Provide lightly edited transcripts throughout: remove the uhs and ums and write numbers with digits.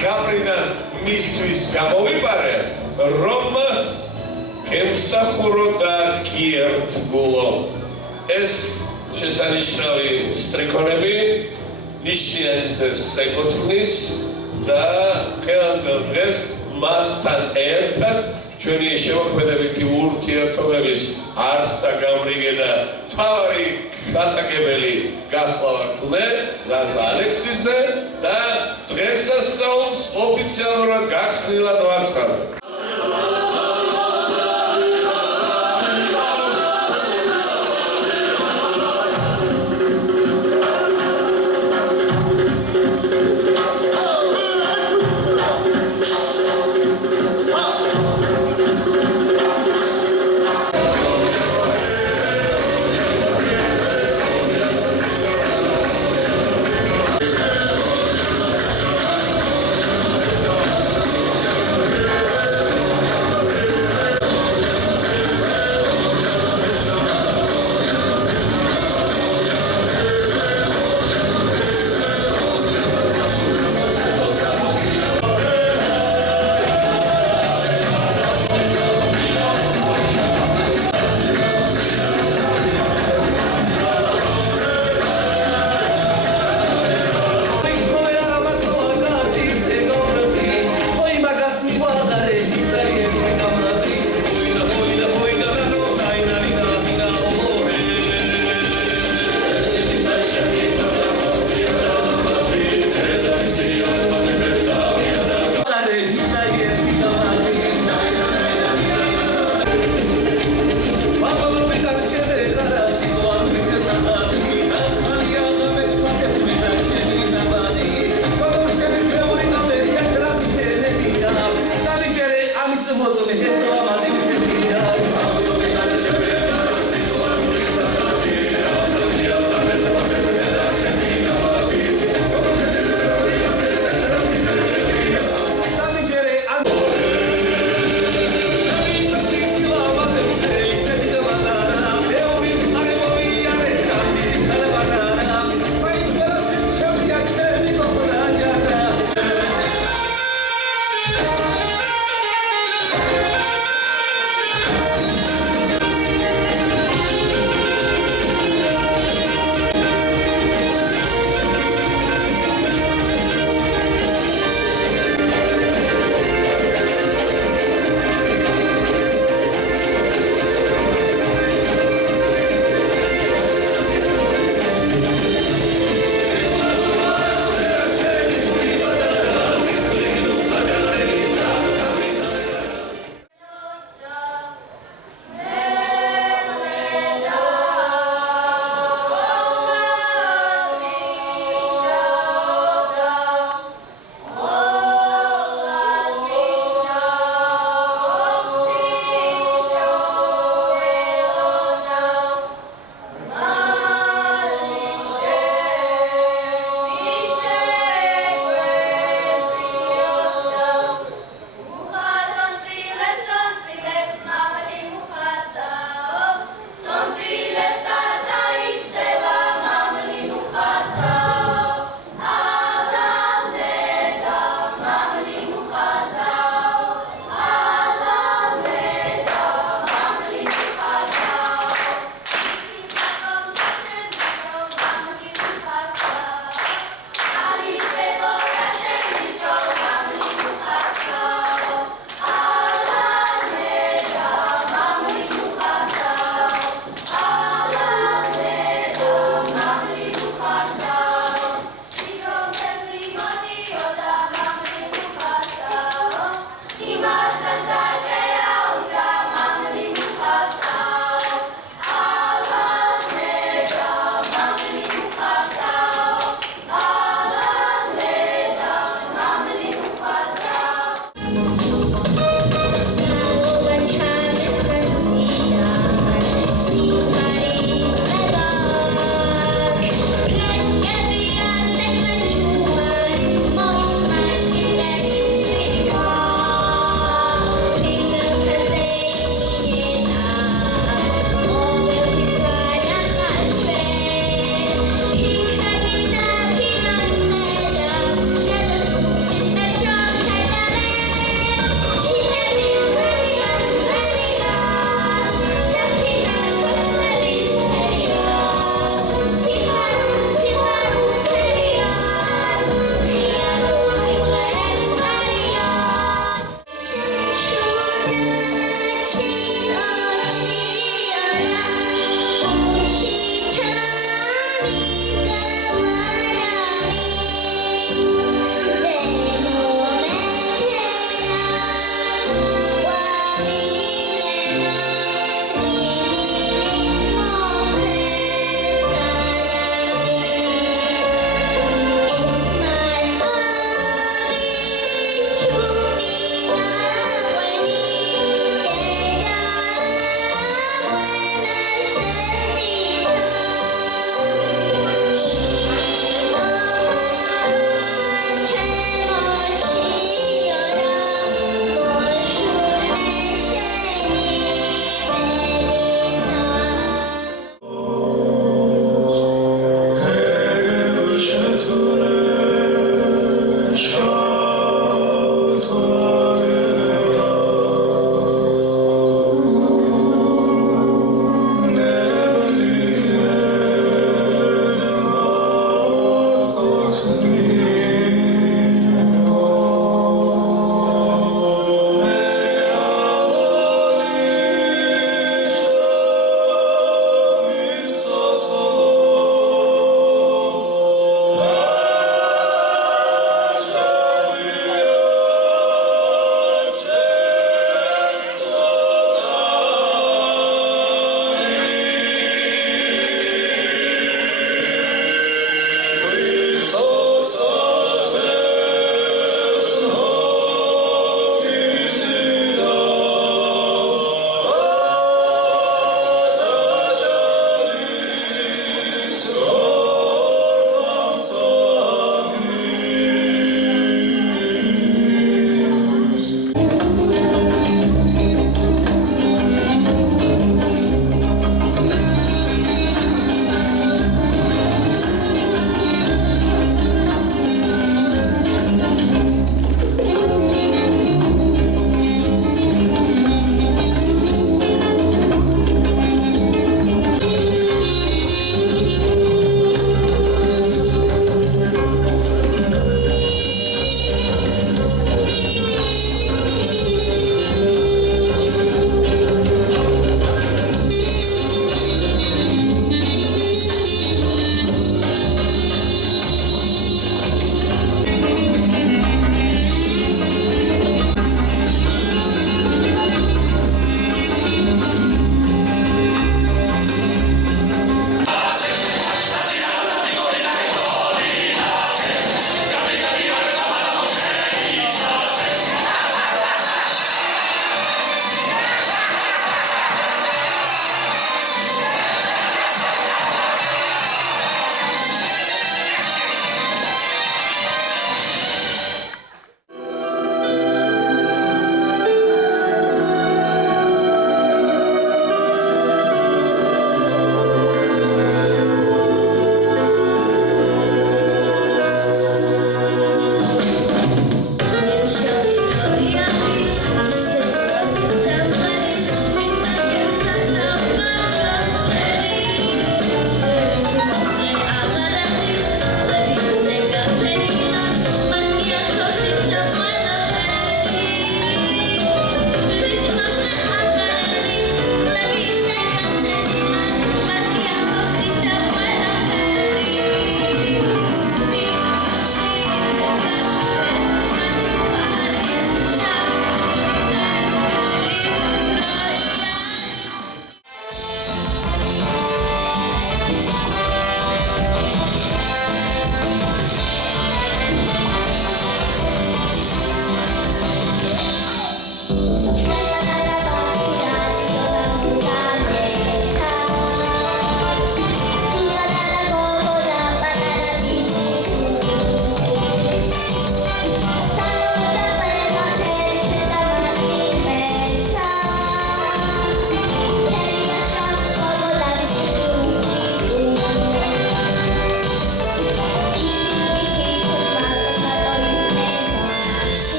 ზღაპრიდან მისთვის გამოვიპარე, რომ ემსახურო და გიერთგულო. ეს შესანიშნავი სტრიქონები ნიშნიანთეს ეკუთვნის და დღევანდელ დღეს მასთან ერთად ჩვენი შემოქმედებითი ურთიერთობების არს და გამრიგე და მთავარი გატაკებელი გახლავართ მე, ზაზა ალექსიძე და დღესასწაულს ოფიციალურად გახსნილად ვაცხადებ.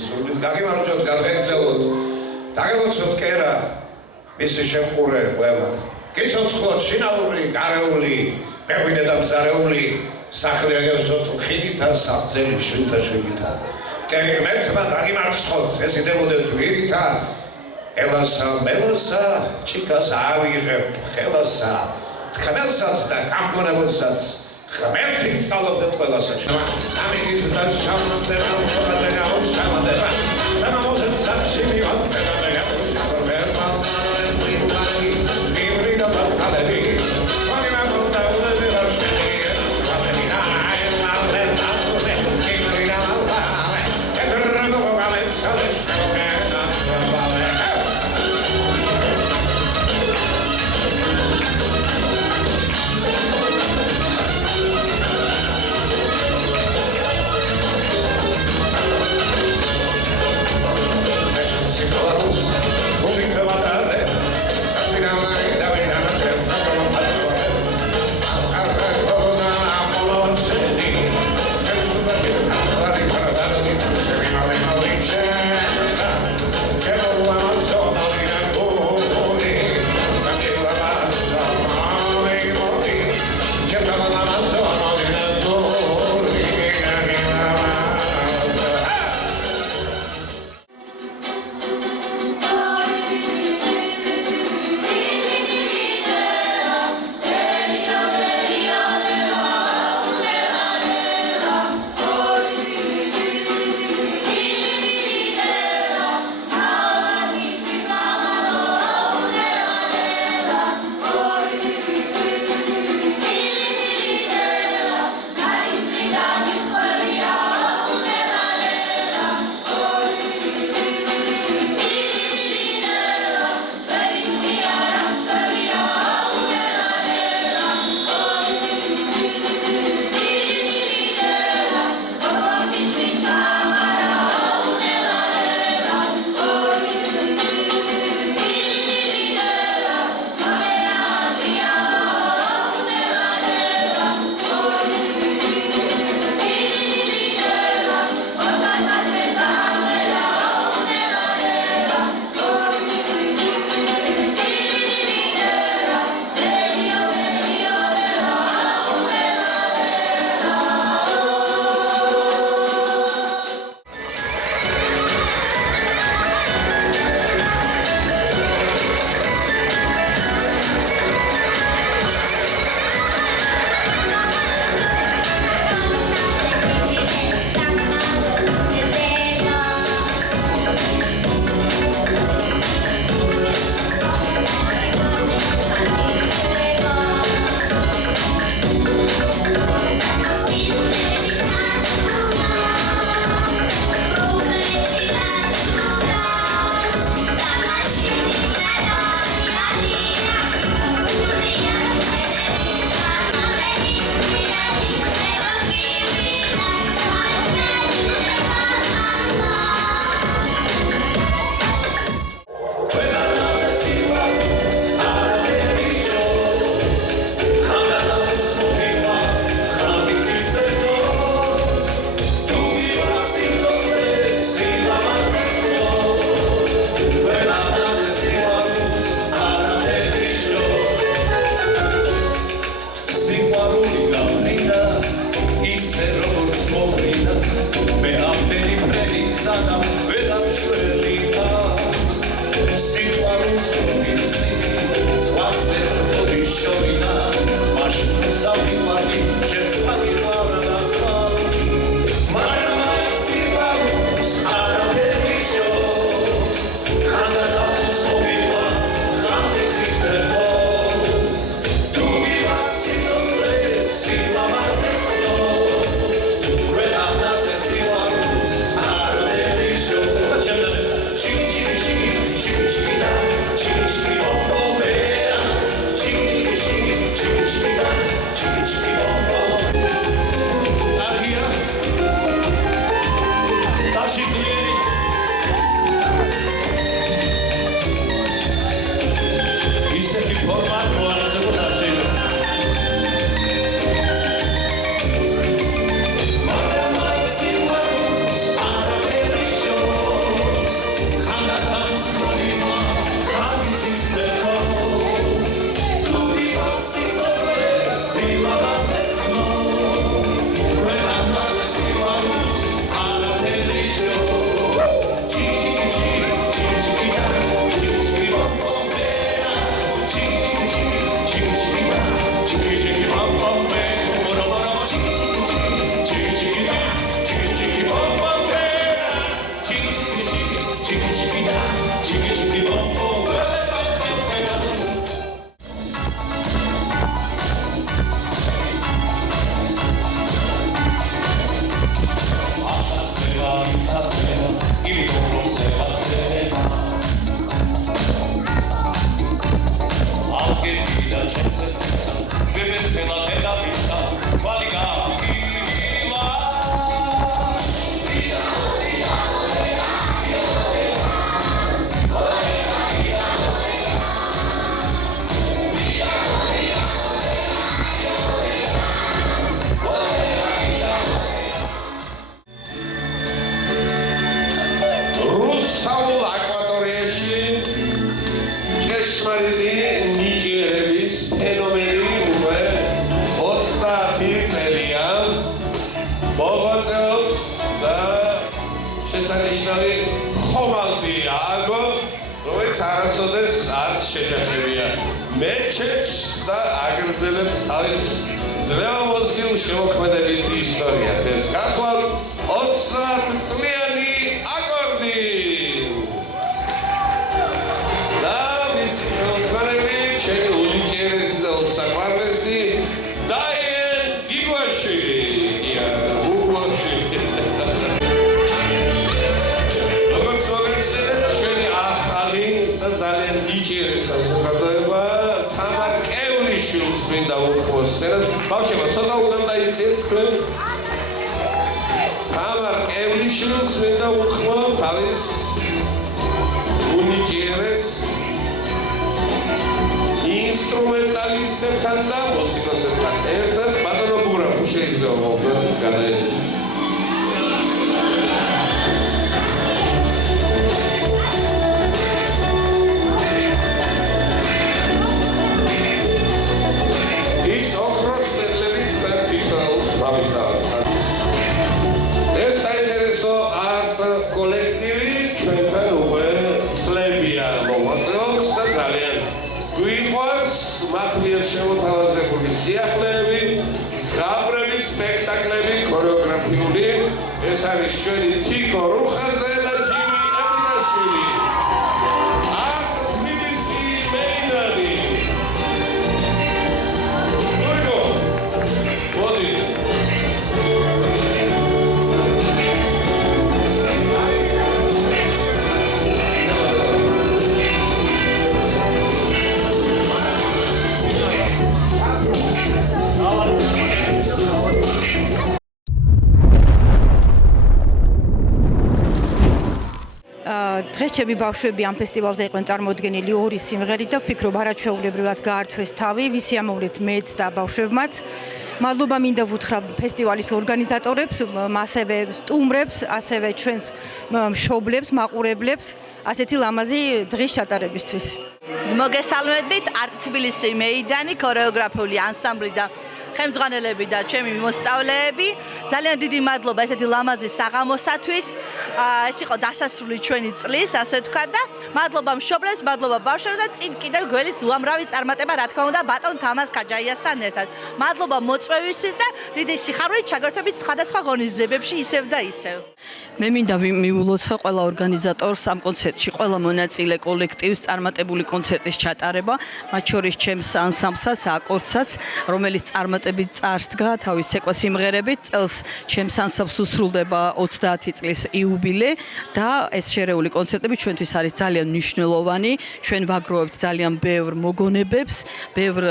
სულით გაგიმარჯვოთ, გადაეგრძელოთ, დაგელოცოთ კერა, მისი შემყურე ყველა. გიცოცხლოთ შინაური, გარეული, მეღვინე და მზარეული, სახლი აგებსოთ ხიდითა, საბძელი შვილთა შვილითა. კერი ღმერთმა დაგიმარცხოთ, ეს იდებოდეთ ვირითა, ელასა, მელასა, ჩიკას ავიღებ ხელასა, თქმელსაც და გამგონებელსაც ღმერთი სწავლობდეთ ყველასაში. ამიგის და შამანდება, შამანდება, შამანდება, შამამოსეთ საჩი მივანდება, შამანდება, მივრიდა ბალკალები, მანიმამონდა ულები ვარშენი, სვამელინა, აილალენა, მივრიდა ბალკალე, ედრანო გალეთ სალეშ, Show შესანიშნავი ხომალდი ააგო, რომელიც არასოდეს არც შეჯახებია. მეჩეთს და აგრძელებს თავის ძლევამოსილ შემოქმედებით ისტორიას. ეს გახლავთ 30 წლიანი აკორდი. და მისი ხელმძღვანელი ჩემი ულიჭერესი და უსაყვარლესი დაიენ გიგვაშვილი. როგორც მოგეხსენებათ, ჩვენი ახალი და ძალიან ნიჭიერი საზოგადოება თამარ კევლიშვილს მინდა უხმოსცენოთ. ბავშვებო, ცოტა უკან დაიწერთ თქვენ. თამარ კევლიშვილს მინდა უხმო თავის უნიჭიერეს ინსტრუმენტალისტებთან და მუსიკოსებთან ერთად. ბატონო გურამ, შეიძლება მოხდეს გადაეცი. ის ოქროს მედლებით ფერფიქრაულს გამოსტავს. ეს საინტერესო არტ კოლექტივი ჩვენთან უკვე წლებია მოღვაწეობს და ძალიან გვიყვარს მათ მიერ შემოთავაზებული სიახლეები, ზღაპრები, სპექტაკლები, ქორეოგრაფიული. ეს არის ჩვენი თიკო რუხაძე და ჯიმი ებიდაშვილი. არტ თბილისი მეიდანი. მოდი. დღეს ჩემი ბავშვები ამ ფესტივალზე იყვნენ წარმოდგენილი ორი სიმღერით და ვფიქრობ არაჩვეულებრივად გაართვეს თავი ვისი ამოვლეთ მეც და ბავშვებმაც. მადლობა მინდა ვუთხრა ფესტივალის ორგანიზატორებს, ასევე სტუმრებს, ასევე ჩვენს მშობლებს, მაყურებლებს ასეთი ლამაზი დღის ჩატარებისთვის. მოგესალმებით არტ თბილისი მეიდანი, ქორეოგრაფიული ანსამბლი და ხელმძღვანელები და ჩემი მოსწავლეები. ძალიან დიდი მადლობა ესეთი ლამაზი საღამოსათვის. ეს იყო დასასრული ჩვენი წლის, ასე ვთქვათ და მადლობა მშობლებს, მადლობა ბავშვებს და წინ კიდევ გველის უამრავი წარმატება, რა თქმა უნდა, ბატონ თამაზ ქაჯაიასთან ერთად. მადლობა მოწვევისთვის და დიდი სიხარულით ჩაგერთვებით სხვადასხვა ღონისძიებებში ისევ და ისევ. მე მინდა მიულოცა ყველა ორგანიზატორს ამ კონცერტში, ყველა მონაწილე კოლექტივს წარმატებული კონცერტის ჩატარება, მათ შორის ჩემს ანსამბლსაც, აკორდსაც, რომელიც წარმატებით წარსდგა თავის ცეკვა სიმღერებით. წელს ჩემს ანსამბლს უსრულდება 30 წლის იუბილე და ეს შერეული კონცერტები ჩვენთვის არის ძალიან მნიშვნელოვანი. ჩვენ ვაგროვებთ ძალიან ბევრ მოგონებებს, ბევრ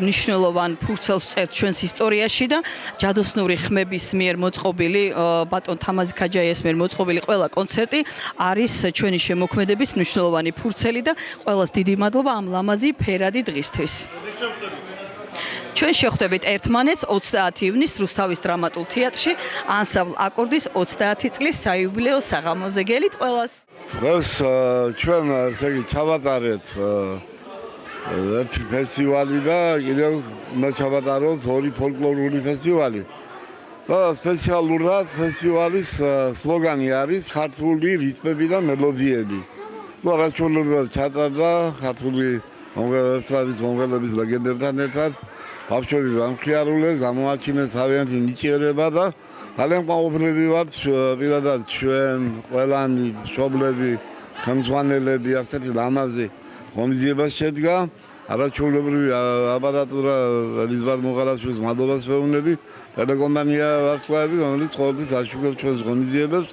მნიშვნელოვან ფურცელს წერთ ჩვენს ისტორიაში და ჯადოსნური ხმების მიერ მოწყობილი ბატონ თამაზ ქაჯაიას მიერ მოწყობილი ყველა კონცერტი არის ჩვენი შემოქმედების მნიშვნელოვანი ფურცელი და ყველას დიდი მადლობა ამ ლამაზი ფერადი დღისთვის. ჩვენ შევხვდებით ერთმანეთს 30 ივნისს რუსთავის დრამატულ თეატრში ანსამბლ აკორდის 30 წლის საიუბილეო საღამოზე. გელით ყველას. დღეს ჩვენ ესე იგი ჩავატარეთ ერთი ფესტივალი და კიდევ უნდა ჩავატაროთ ორი ფოლკლორული ფესტივალი. და სპეციალურად ფესტივალის სლოგანი არის ქართული რიტმები და მელოდიები. და რაჩვენებულად ჩატარდა ქართული მომღერლების ლეგენდებთან ერთად. ბავშვები გამხიარულეს, გამოაჩინეს თავიანთი ნიჭიერება და ძალიან ყვაობლები ვართ პირადად ჩვენ ყველანი მშობლები, ხელმძღვანელები ასეთი ლამაზი ღონისძიებას შედგა. არაჩვეულებრივი აპარატურა რიზბად მოღარაშვილს მადლობას ვეუბნები, ტელეკომპანია ვარსკვლავები, რომელიც ყოველთვის აშუქებს ჩვენს ღონისძიებებს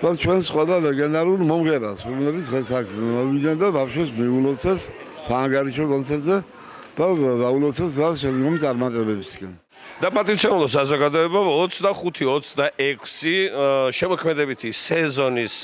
და ჩვენს ყველა ლეგენდარულ მომღერალს, რომლებიც დღეს აქ მოვიდნენ და ბავშვებს მიულოცეს საანგარიშო კონცერტზე და დაულოცეს შემდგომ წარმატებებისკენ. და პატივცემულო საზოგადოება 25-26 შემოქმედებითი სეზონის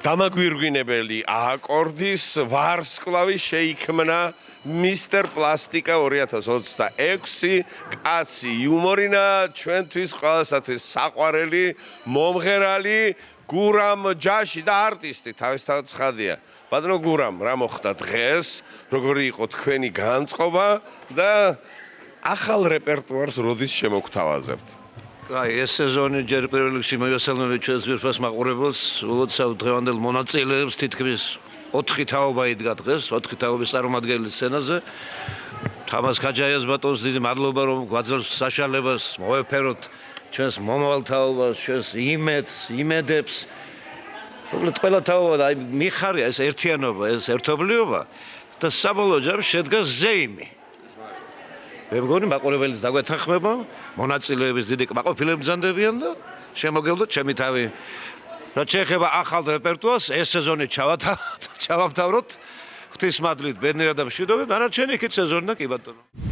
დამაგვირგვინებელი აკორდის ვარსკვლავი შეიქმნა მისტერ პლასტიკა 2026 კაცი იუმორინა ჩვენთვის ყველასათვის საყვარელი მომღერალი გურამ ჯაში და არტისტი თავისთავად ცხადია. ბატონო გურამ, რა მოხდა დღეს? როგორი იყო თქვენი განწყობა და ახალ რეპერტუარს როდის შემოგთავაზებთ? აი ეს სეზონი ჯერ პირველ რიგში მოიასალმები ჩვენს ვირფას მაყურებელს, უცებ დღევანდელ მონაწილეებს თითქმის 4 თაობა იდგა დღეს, 4 თაობის წარმომადგენელი სცენაზე. თამაზ ხაჯაიას ბატონს დიდი მადლობა რომ გვაძლევს საშუალებას მოვეფეროთ ჩვენს მომავალ თაობას, ჩვენს იმედს, იმედებს. უბრალოდ ყველა თაობა აი მიხარია ეს ერთიანობა, ეს ერთობლიობა და საბოლოო ჯამში შედგა ზეიმი. მე მგონი მაყურებელიც დაგვეთანხმება, მონაწილეების დიდი კმაყოფილება მძანდებიან და შემოგელდოთ ჩემი თავი. რაც შეეხება ახალ რეპერტუარს, ეს სეზონი ჩავამთავროთ ღვთისმადლით, ბედნიერად და მშვიდობით, დანარჩენი იქით სეზონიდან კი ბატონო.